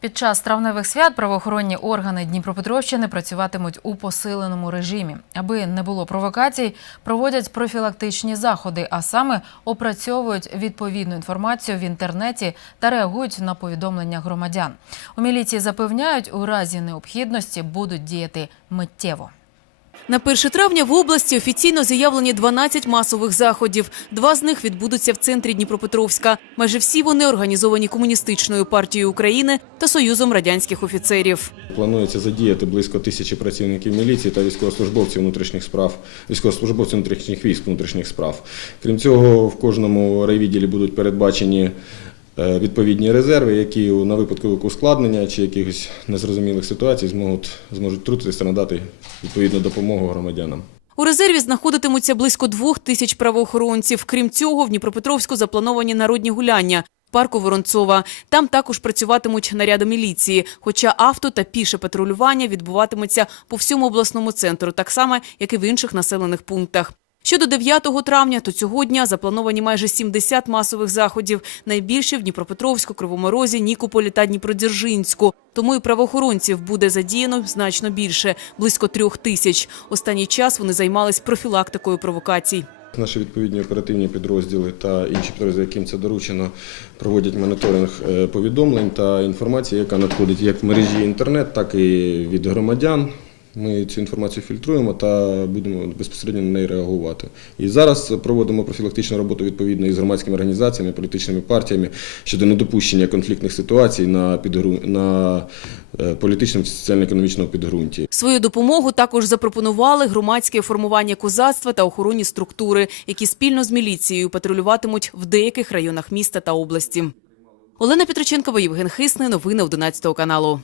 Під час травневих свят правоохоронні органи Дніпропетровщини працюватимуть у посиленому режимі. Аби не було провокацій, проводять профілактичні заходи, а саме опрацьовують відповідну інформацію в інтернеті та реагують на повідомлення громадян. У міліції запевняють, у разі необхідності будуть діяти миттєво. На 1 травня в області офіційно заявлені 12 масових заходів. Два з них відбудуться в центрі Дніпропетровська. Майже всі вони організовані комуністичною партією України та Союзом радянських офіцерів. Планується задіяти близько тисячі працівників міліції та військовослужбовців внутрішніх справ, військовослужбовців внутрішніх військ внутрішніх справ. Крім цього, в кожному райвідділі будуть передбачені відповідні резерви, які на випадку ускладнення чи якихось незрозумілих ситуацій зможуть, зможуть втрутитися та надати відповідну допомогу громадянам. У резерві знаходитимуться близько двох тисяч правоохоронців. Крім цього, в Дніпропетровську заплановані народні гуляння. Парку Воронцова там також працюватимуть наряди міліції. Хоча авто та піше патрулювання відбуватиметься по всьому обласному центру, так само як і в інших населених пунктах. Щодо 9 травня, то цього дня заплановані майже 70 масових заходів. Найбільше в Дніпропетровську, Кривому Розі, Нікополі та Дніпродзержинську. Тому і правоохоронців буде задіяно значно більше близько трьох тисяч. Останній час вони займались профілактикою провокацій. Наші відповідні оперативні підрозділи та інші підрозділи, яким це доручено, проводять моніторинг е, повідомлень та інформації, яка надходить як в мережі інтернет, так і від громадян. Ми цю інформацію фільтруємо та будемо безпосередньо на неї реагувати. І зараз проводимо профілактичну роботу відповідно із громадськими організаціями, політичними партіями щодо недопущення конфліктних ситуацій на, підгру... на е, політичному чи соціально-економічному підґрунті. Свою допомогу також запропонували громадське формування козацтва та охоронні структури, які спільно з міліцією патрулюватимуть в деяких районах міста та області. Олена Петроченкова, Євген Хисний. Новини 11 каналу.